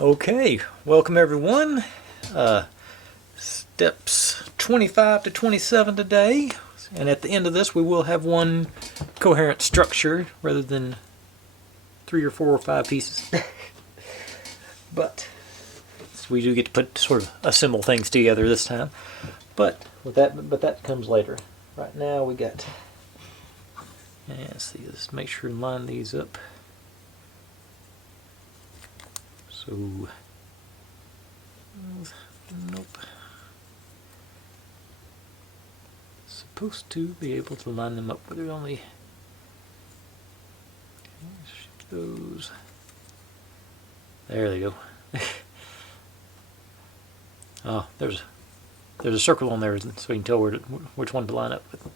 Okay, welcome everyone. Steps 25 to 27 today, and at the end of this we will have one coherent structure rather than 3 or 4 or 5 pieces. But so we do get to put sort of assemble things together this time. But that comes later. Right now we got. Let's see. Let's make sure and line these up. So, nope. Supposed to be able to line them up, but they're only those. There they go. Oh, there's a circle on there, so you can tell which one to line up with.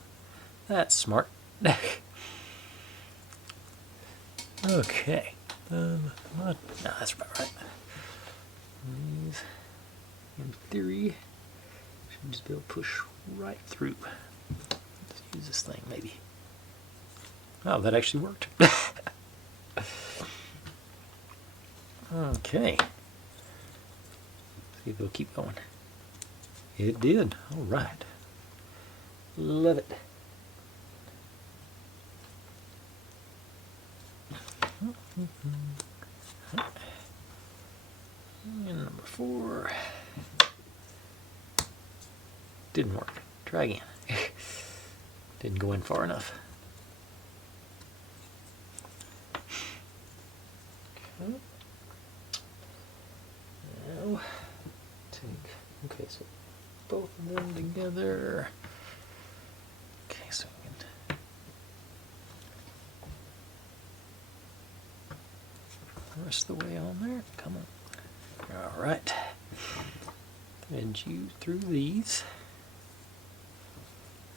That's smart. Okay. No, that's about right. These, in theory, should just be able to push right through. Let's use this thing, maybe. Oh, that actually worked. Okay. See if it'll keep going. It did. All right. Love it. And number 4 didn't work. Try again. Didn't go in far enough. Okay. Now okay, so both of them together. Okay, so we can the rest of the way on there. Come on. All right. Thread you through these,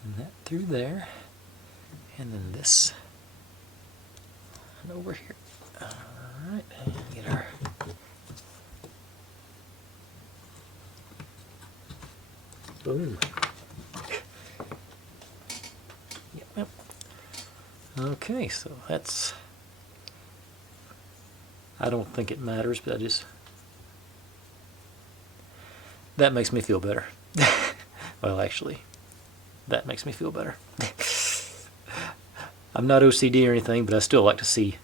and that through there, and then this and over here. All right, and get our boom. Yep. Okay, so that's. I don't think it matters, but that makes me feel better. Well, actually, that makes me feel better. I'm not OCD or anything, but I still like to see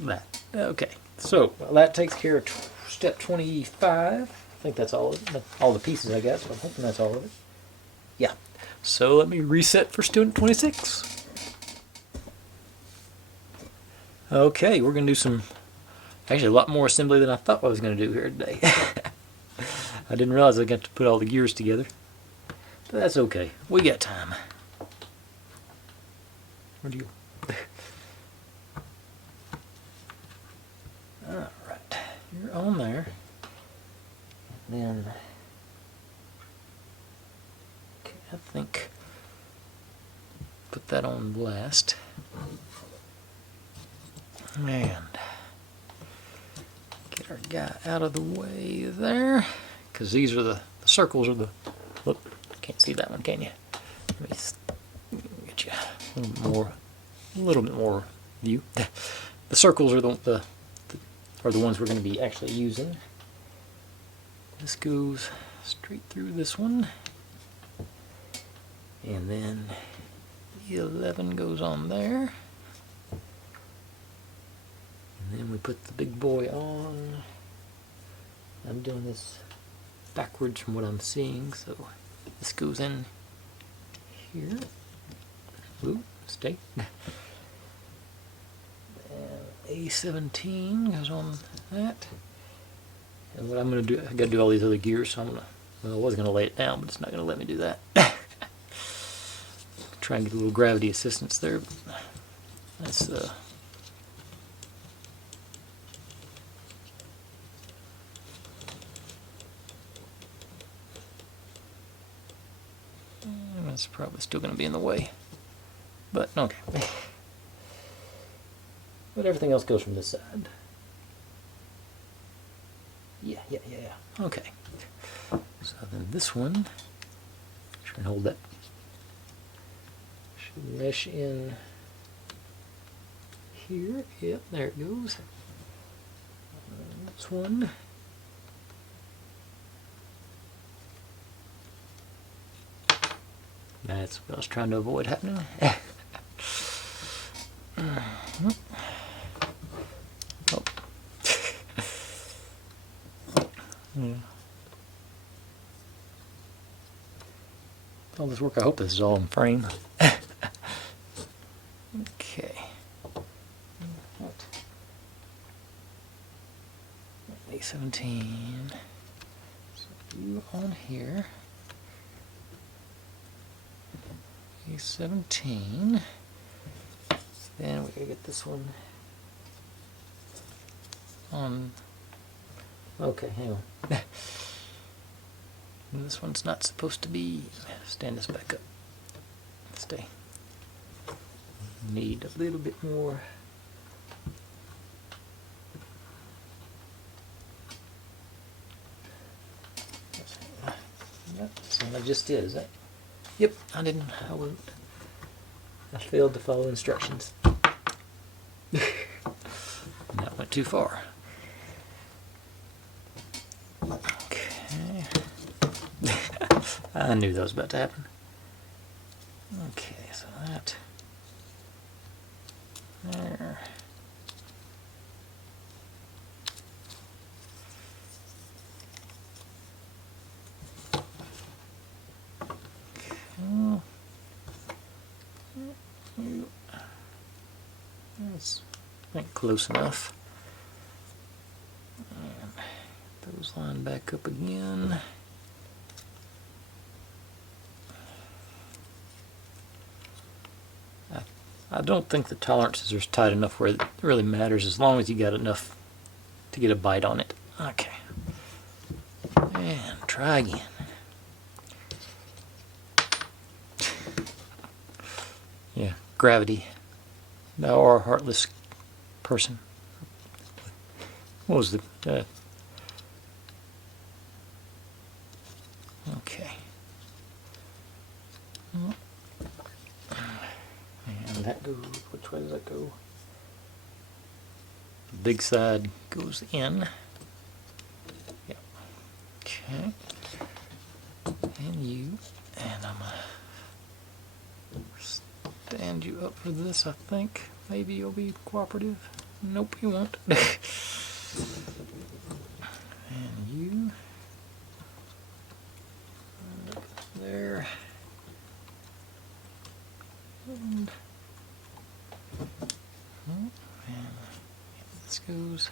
that. Okay, so that takes care of step 25. I think that's all of it. All the pieces I got, so I'm hoping that's all of it. Yeah. So let me reset for student 26. Okay, we're going to do actually a lot more assembly than I thought I was going to do here today. I didn't realize I got to put all the gears together. But that's okay. We got time. Where do you... Alright. You're on there. And then... Okay, I think... Put that on last. And... Get our guy out of the way there. Because these are the circles are the... Look, can't see that one, can you? Let me get you a little bit more view. The circles are the ones we're going to be actually using. This goes straight through this one, and then the 11 goes on there, and then we put the big boy on. I'm doing this backwards from what I'm seeing, so this goes in here. Ooh, stay. A17 goes on that. And what I'm going to do, I got to do all these other gears, so I was going to lay it down, but it's not going to let me do that. Try and get a little gravity assistance there. That's That's probably still going to be in the way, but okay. But everything else goes from this side. Yeah. Okay. So then this one should hold that. Should mesh in here. Yep, there it goes. That's one. That's what I was trying to avoid happening. Oh. Yeah. All this work, I hope this is all in frame. Okay. A17. So you on here. A17. Then we gotta get this one on. Okay, hang on. This one's not supposed to be. Stand this back up. Stay. Need a little bit more. That's what I just did, is that? Yep, I didn't. I wouldn't. I failed to follow instructions. That went too far. Okay. I knew that was about to happen. Okay, so that. There. That's, I think, close enough. And those line back up again. I don't think the tolerances are tight enough where it really matters, as long as you got enough to get a bite on it. Okay. And try again. Yeah, gravity. Thou art a heartless person. What was the... okay. And that goes... which way does that go? The big side goes in. Yep. Okay. And you... and I'm gonna... stand you up for this, I think. Maybe you'll be cooperative. Nope, you won't. And you. Up there. And this goes.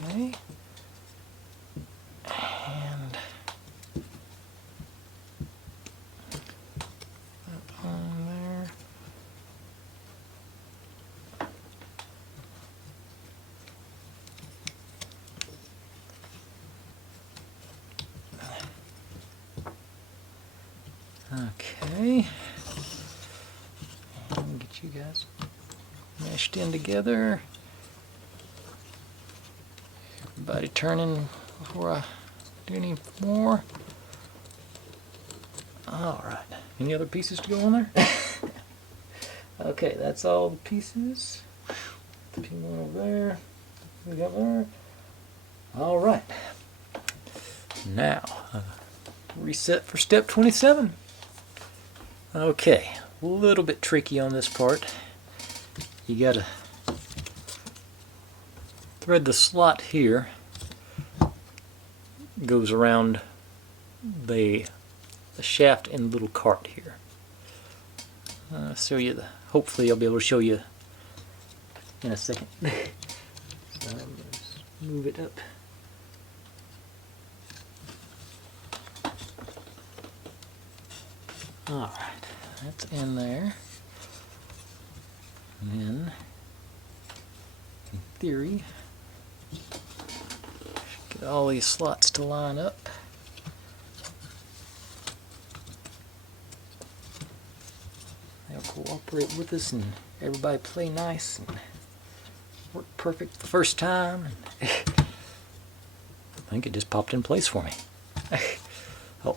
Okay. And that on there. Okay. And get you guys meshed in together. Everybody turning before I do any more. Alright. Any other pieces to go on there? Okay, that's all the pieces. The one over there. We got there. Alright. Now, reset for step 27. Okay, a little bit tricky on this part. You gotta thread the slot here. Goes around the shaft in the little cart here. Show you the. Hopefully, I'll be able to show you in a second. So let's move it up. All right, that's in there. And then, in theory, get all these slots to line up. They'll cooperate with us and everybody play nice and work perfect the first time. I think it just popped in place for me. Oh,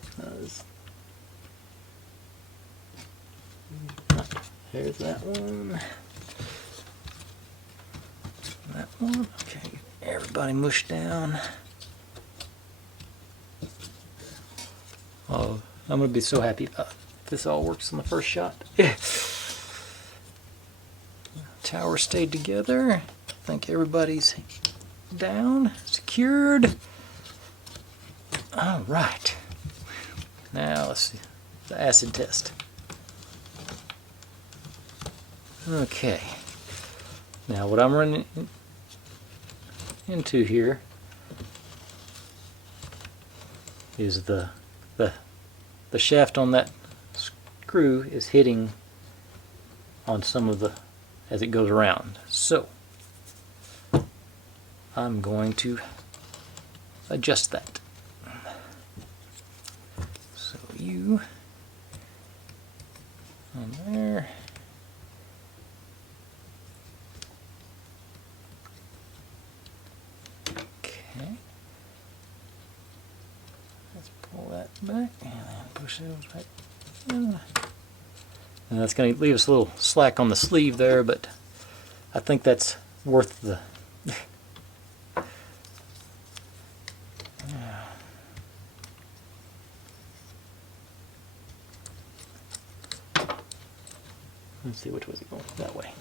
here's that one. That one. Okay, everybody mush down. Oh, I'm gonna be so happy if this all works on the first shot. Tower stayed together. I think everybody's down, secured. All right. Now let's see the acid test. Okay. Now what I'm running into here is the shaft on that screw is hitting on some of the as it goes around. So I'm going to adjust that. So you on there. Okay. Let's pull that back and then push those back in. And that's going to leave us a little slack on the sleeve there, but I think that's worth the let's see, which was it going? That way.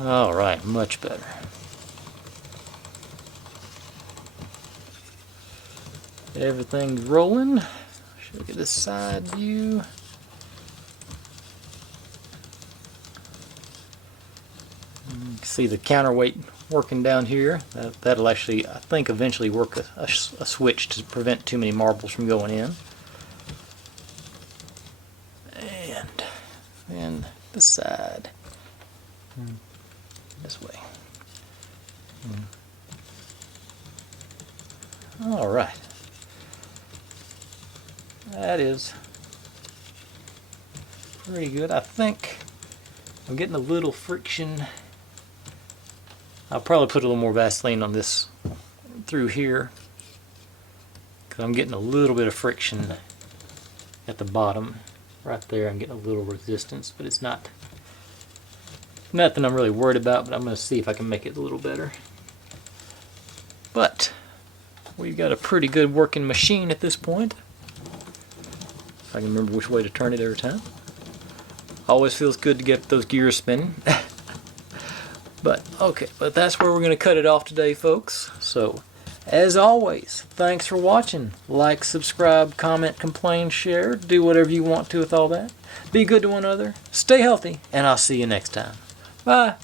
All right, much better. Everything's rolling. Should get this side view. You can see the counterweight working down here. That'll actually, I think, eventually work a switch to prevent too many marbles from going in. And then this side. This way. All right. That is pretty good. I think I'm getting a little friction. I'll probably put a little more Vaseline on this through here because I'm getting a little bit of friction at the bottom. Right there I'm getting a little resistance, but it's not nothing I'm really worried about, but I'm going to see if I can make it a little better. But we've got a pretty good working machine at this point. If I can remember which way to turn it every time. Always feels good to get those gears spinning. But okay, but that's where we're going to cut it off today, folks. So, as always, thanks for watching. Like, subscribe, comment, complain, share. Do whatever you want to with all that. Be good to one another. Stay healthy, and I'll see you next time. Bye.